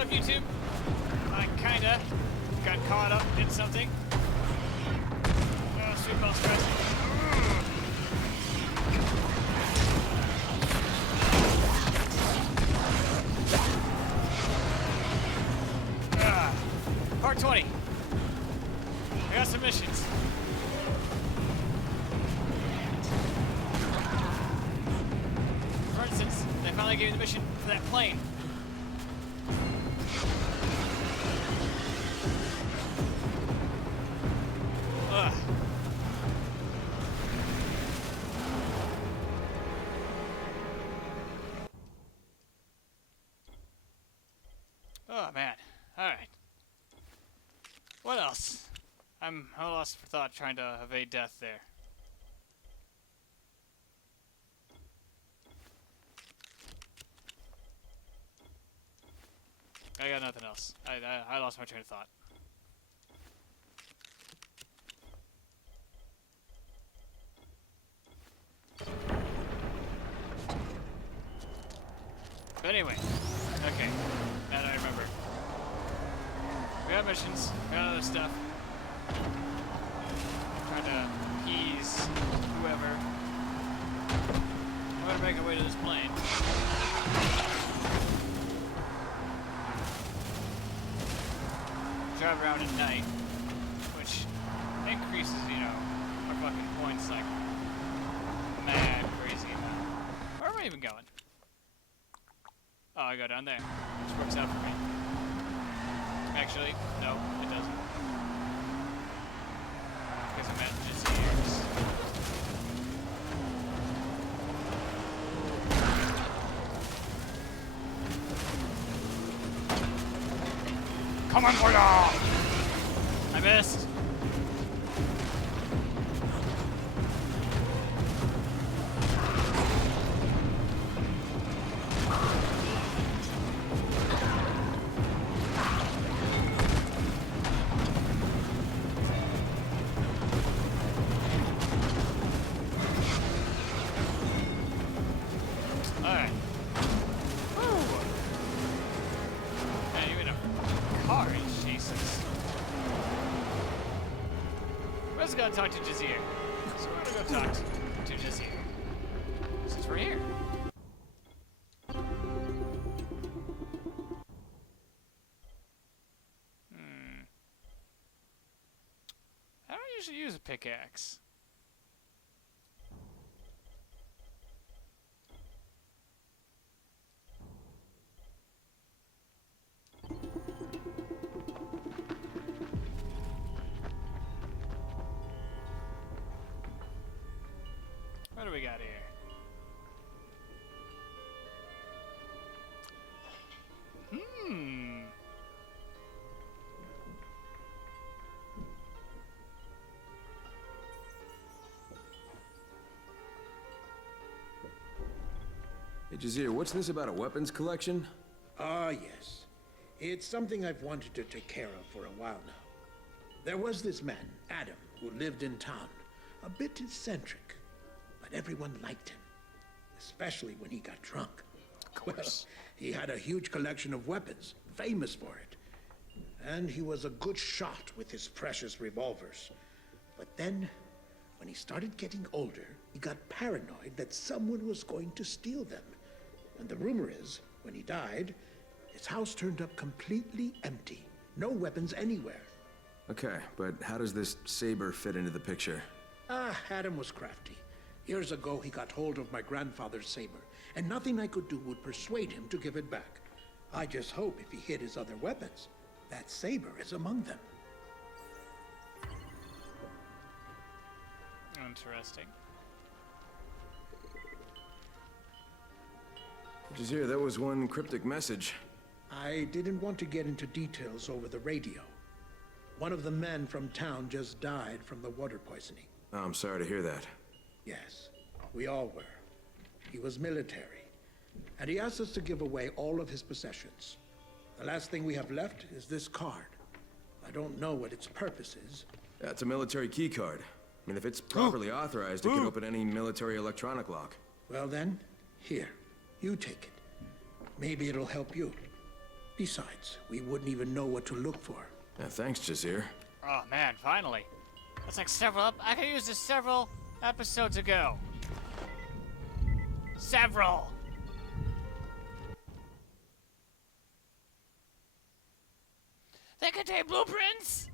up, YouTube? I kinda got caught up in something. Oh, sweet ball stress. Part 20. I got some missions. For instance, they finally gave me the mission for that plane. Ugh. Oh man. Alright. What else? I'm lost for thought trying to evade death there. I got nothing else. I lost my train of thought. But anyway, okay, now that I remember. We got missions, we got other stuff. Trying to appease whoever. I'm gonna make our way to this plane. Drive around at night, which increases, you know, our fucking points like mad crazy amount. Where am I even going? Oh, I go down there, which works out for me. Actually, no, it doesn't. Because I'm at just years. Coming for ya! I missed. Alright. Man, you in a car, Jesus. We're just gonna talk to Jazir. So we're gonna go talk to Jazir. Since we're here. How do I usually use a pickaxe? What do we got here? Hey, Jazir, what's this about a weapons collection? Ah, yes. It's something I've wanted to take care of for a while now. There was this man, Adam, who lived in town. A bit eccentric, but everyone liked him. Especially when he got drunk. Of course. Well, he had a huge collection of weapons, famous for it. And he was a good shot with his precious revolvers. But then, when he started getting older, he got paranoid that someone was going to steal them. And the rumor is, when he died, his house turned up completely empty. No weapons anywhere. Okay, but how does this saber fit into the picture? Adam was crafty. Years ago, he got hold of my grandfather's saber, and nothing I could do would persuade him to give it back. I just hope if he hid his other weapons, that saber is among them. Interesting. Jazir, that was one cryptic message. I didn't want to get into details over the radio. One of the men from town just died from the water poisoning. Oh, I'm sorry to hear that. Yes, we all were. He was military, and he asked us to give away all of his possessions. The last thing we have left is this card. I don't know what its purpose is. That's a military key card. I mean, if it's properly authorized, it can open any military electronic lock. Well then, here, you take it. Maybe it'll help you. Besides, we wouldn't even know what to look for. Thanks, Jazir. Oh man, finally. That's like I could use this several episodes ago. Several. They contain blueprints?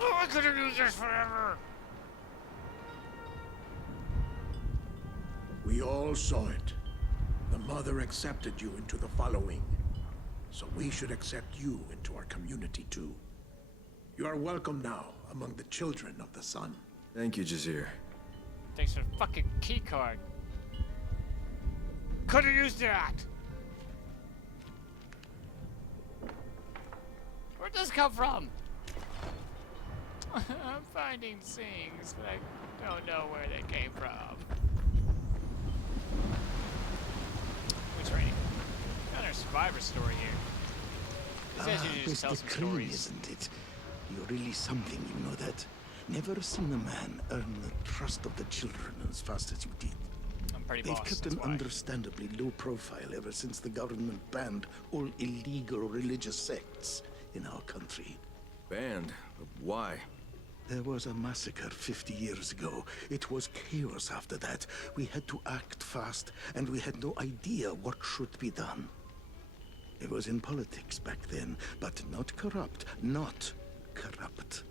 Oh, I could have used this forever. We all saw it. The Mother accepted you into the following. So we should accept you into our community too. You are welcome now among the children of the Sun. Thank you, Jazir. Thanks for the fucking key card. Could have used that. Where'd this come from? I'm finding things, but I don't know where they came from. We're training. Got our survivor story here. This guys usually just tell Mr. some Crane, stories. isn't it? You're really something, you know that? Never seen a man earn the trust of the children as fast as you did. I'm pretty They've boss, kept that's an why. understandably low profile ever since the government banned all illegal religious sects in our country. Banned? But why? There was a massacre 50 years ago. It was chaos after that. We had to act fast, and we had no idea what should be done. It was in politics back then, but not corrupt. Not corrupt.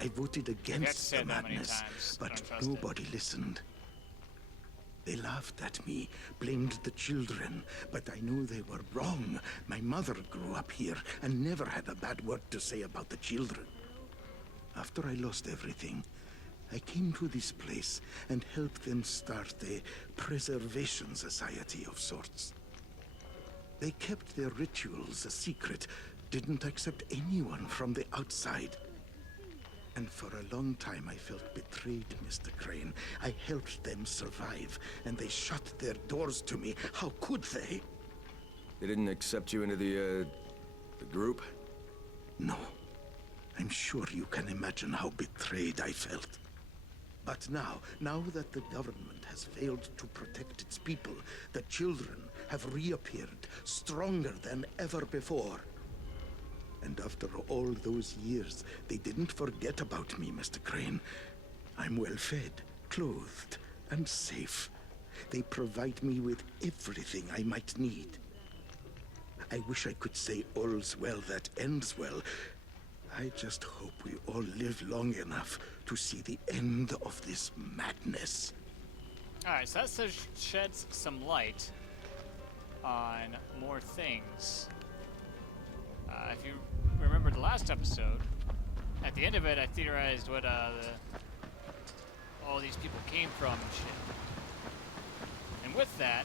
I voted against say the that many madness, times, but don't trust it. nobody listened. They laughed at me, blamed the children, but I knew they were wrong. My mother grew up here and never had a bad word to say about the children. After I lost everything, I came to this place and helped them start a preservation society of sorts. They kept their rituals a secret, didn't accept anyone from the outside. And for a long time I felt betrayed, Mr. Crane. I helped them survive, and they shut their doors to me. How could they? They didn't accept you into the group? No. I'm sure you can imagine how betrayed I felt. But now that the government has failed to protect its people, the children have reappeared, stronger than ever before. And after all those years, they didn't forget about me, Mr. Crane. I'm well fed, clothed, and safe. They provide me with everything I might need. I wish I could say all's well that ends well. I just hope we all live long enough to see the end of this madness. Alright, so that sheds some light on more things. If you remember the last episode, at the end of it, I theorized what all these people came from and shit. And with that,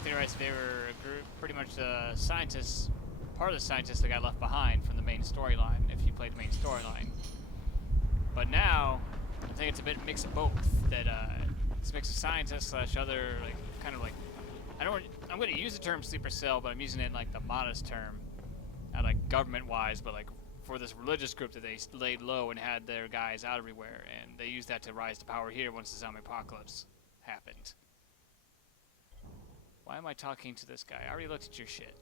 I theorized they were a group, pretty much the scientists, part of the scientists that got left behind from the main storyline, if you played the main storyline. But now, I think it's a bit mix of both. That it's a mix of scientists slash other, like, kind of like, I'm going to use the term sleeper cell, but I'm using it in like the modest term. Not like government-wise, but like for this religious group that they laid low and had their guys out everywhere, and they used that to rise to power here once the zombie apocalypse happened. Why am I talking to this guy? I already looked at your shit.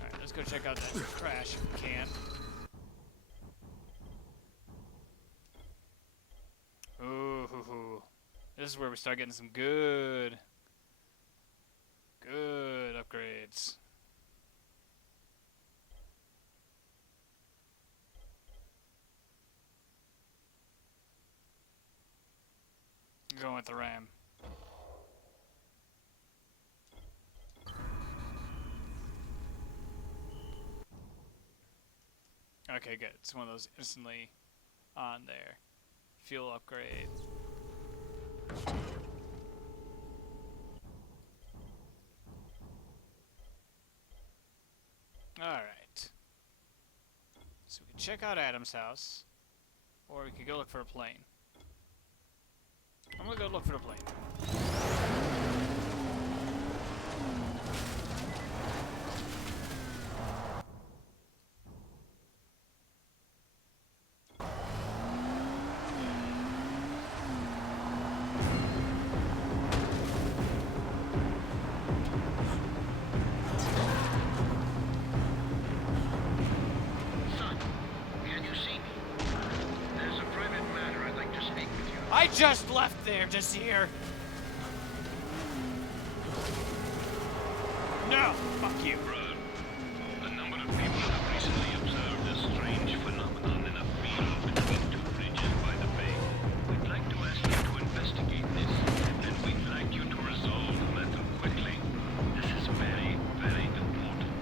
Alright, let's go check out that crash if we can. Ooh, this is where we start getting some good upgrades. Going with the RAM. Okay, good. It's one of those instantly on there. Fuel upgrade. Alright. So we can check out Adam's house, or we could go look for a plane. I'm gonna go look for the plane. I just left there, just here. No, fuck you. A number of people have recently observed a strange phenomenon in a field between two bridges by the bay. We'd like to ask you to investigate this, and we'd like you to resolve the matter quickly. This is very, very important.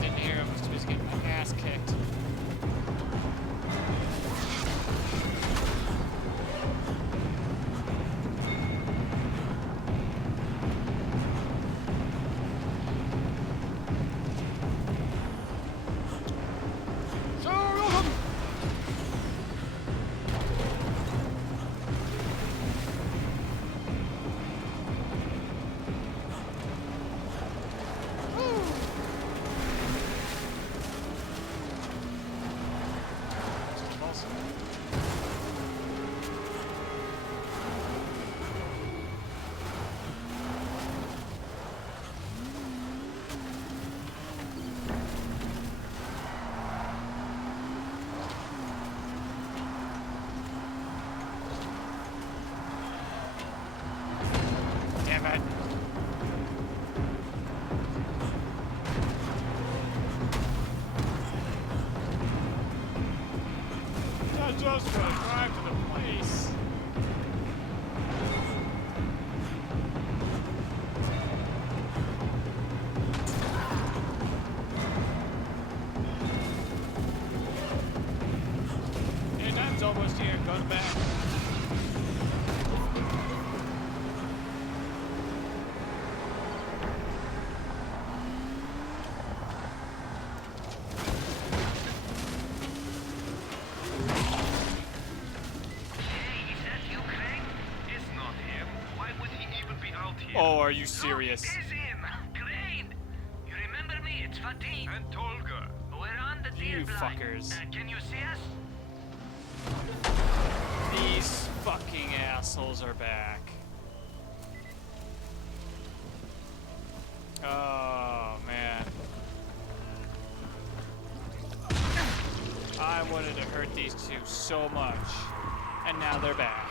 Didn't hear him, so he's getting my ass kicked. Damn it. I just gotta drive to the place. Your time's almost here. Going back. Oh, are you serious? It's him, Crane. You remember me? It's Fatin. And Tolga. We're on the deal You blind. fuckers. Can you see us? These fucking assholes are back. Oh, man. I wanted to hurt these two so much. And now they're back.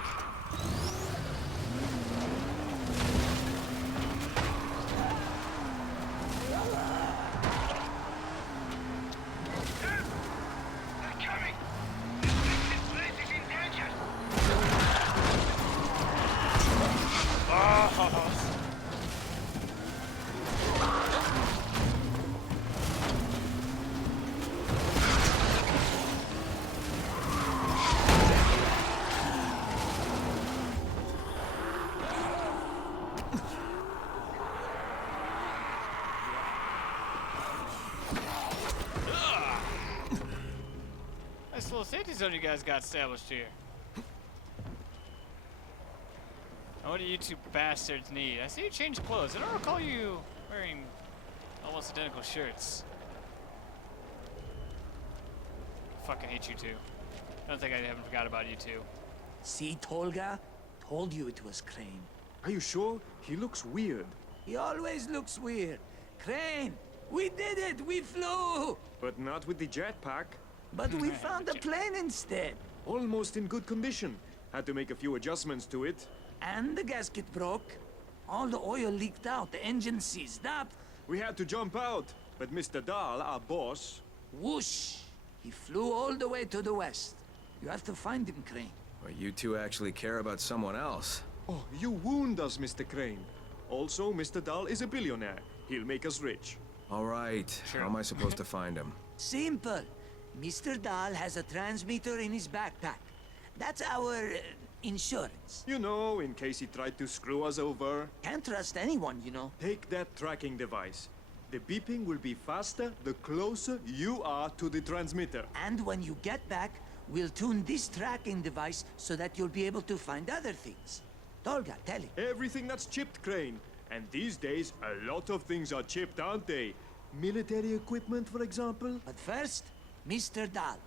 They're coming. This place is in danger. Oh. Nice little safety zone you guys got established here. What do you two bastards need? I see you changed clothes. I don't recall you wearing almost identical shirts. Fucking hate you two. I don't think I haven't forgot about you two. See, Tolga? Told you it was Crane. Are you sure? He looks weird. He always looks weird. Crane! We did it! We flew! But not with the jetpack. But we found a plane instead. Almost in good condition. Had to make a few adjustments to it. And the gasket broke. All the oil leaked out. The engine seized up. We had to jump out. But Mr. Dahl, our boss... Whoosh! He flew all the way to the west. You have to find him, Crane. Well, you two actually care about someone else. Oh, you wound us, Mr. Crane. Also, Mr. Dahl is a billionaire. He'll make us rich. All right. Sure. How am I supposed to find him? Simple. Mr. Dahl has a transmitter in his backpack. That's our insurance. You know, in case he tried to screw us over. Can't trust anyone, you know. Take that tracking device. The beeping will be faster the closer you are to the transmitter. And when you get back, we'll tune this tracking device so that you'll be able to find other things. Tolga, tell him. Everything that's chipped, Crane. And these days, a lot of things are chipped, aren't they? Military equipment, for example? But first, Mr. Dahl.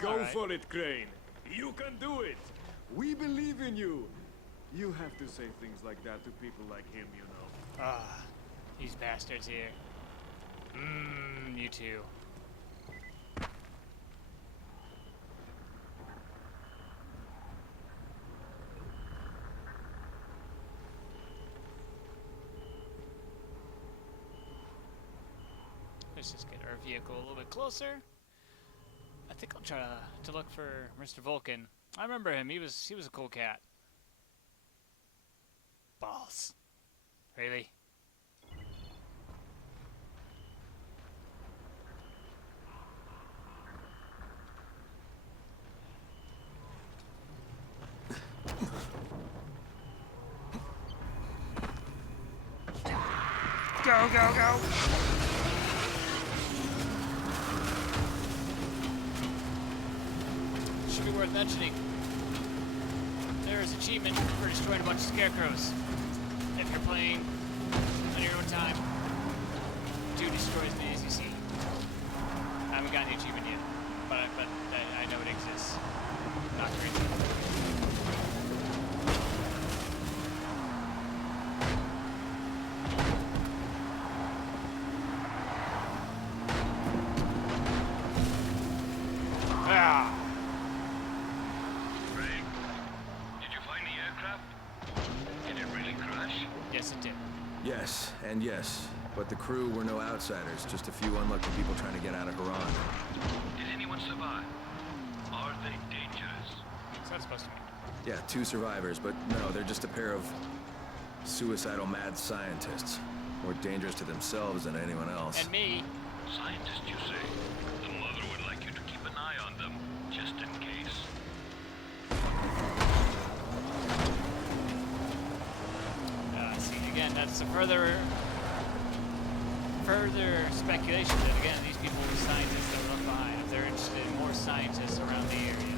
Go All right. for it, Crane. You can do it. We believe in you. You have to say things like that to people like him, you know. Ah, these bastards here. You two. let's just get our vehicle a little bit closer. I think I'll try to look for Mr. Vulcan. I remember him. He was a cool cat. Balls. Really? Go, go, go! Should be worth mentioning. There is achievement for destroying a bunch of scarecrows. If you're playing on your own time, do destroy as many as you see. I haven't gotten the achievement yet, but I know it exists. Not crazy. Craig, did you find the aircraft? Did it really crash? Yes, it did. Yes, and yes. But the crew were no outsiders, just a few unlucky people trying to get out of Haran. Did anyone survive? Are they dangerous? What's that supposed to mean? Yeah, 2 survivors, but no, they're just a pair of suicidal mad scientists. More dangerous to themselves than anyone else. And me. Scientists, you say? The mother would like you to keep an eye on them, just in case. See, again, that's a further speculation that, again, these people were scientists that were left behind. If they're interested in more scientists around the area.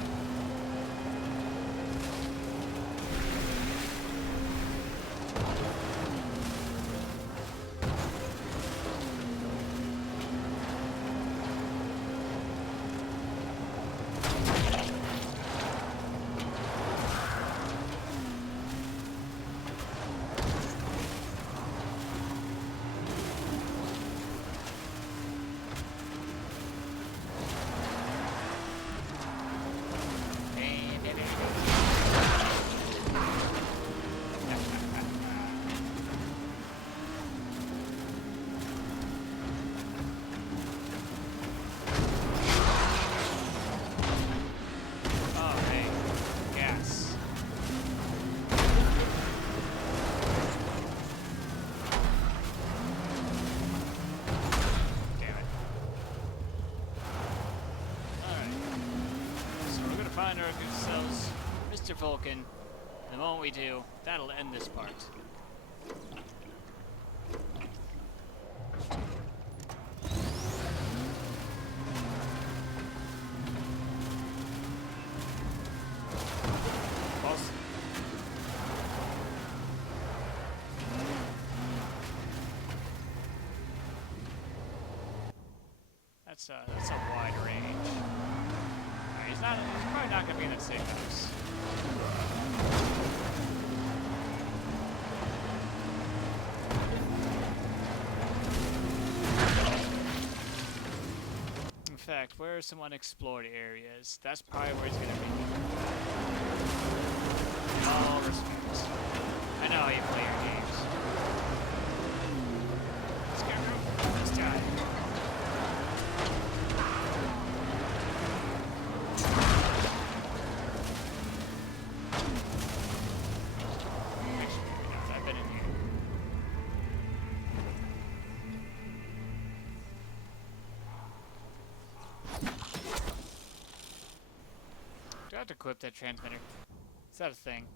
Find our good selves, Mr. Vulcan. The moment we do, that'll end this part. Boss. That's a wide range. He's probably not gonna be in that safe house. In fact, where are some unexplored areas? That's probably where he's gonna be. In all respects. I know how you play your games. Scarecrow, let's die. Do I have to equip that transmitter? Is that a thing?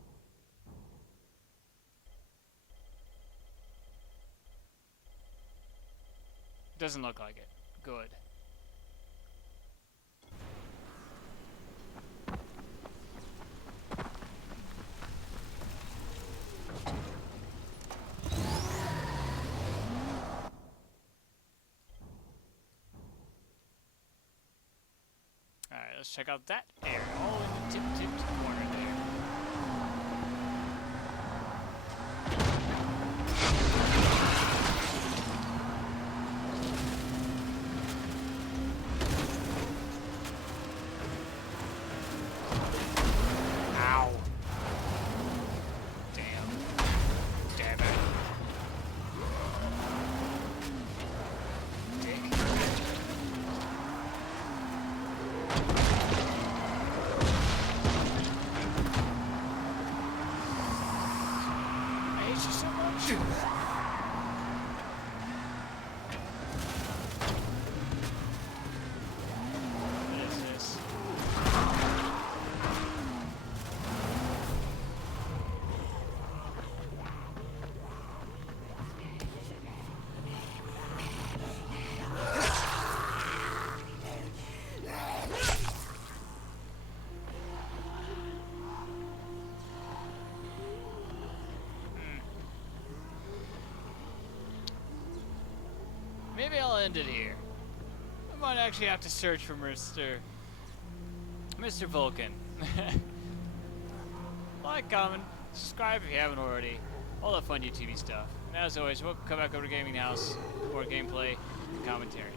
Doesn't look like it. Good. Alright, let's check out that area. Oh, in the tip corner there. Ow. Damn. Damn it. Dick. What is this? Maybe I'll end it here. I might actually have to search for Mr. Vulcan. Like, comment, subscribe if you haven't already. All that fun YouTube stuff. And as always, we'll come back over to GamingHouse for gameplay and commentary.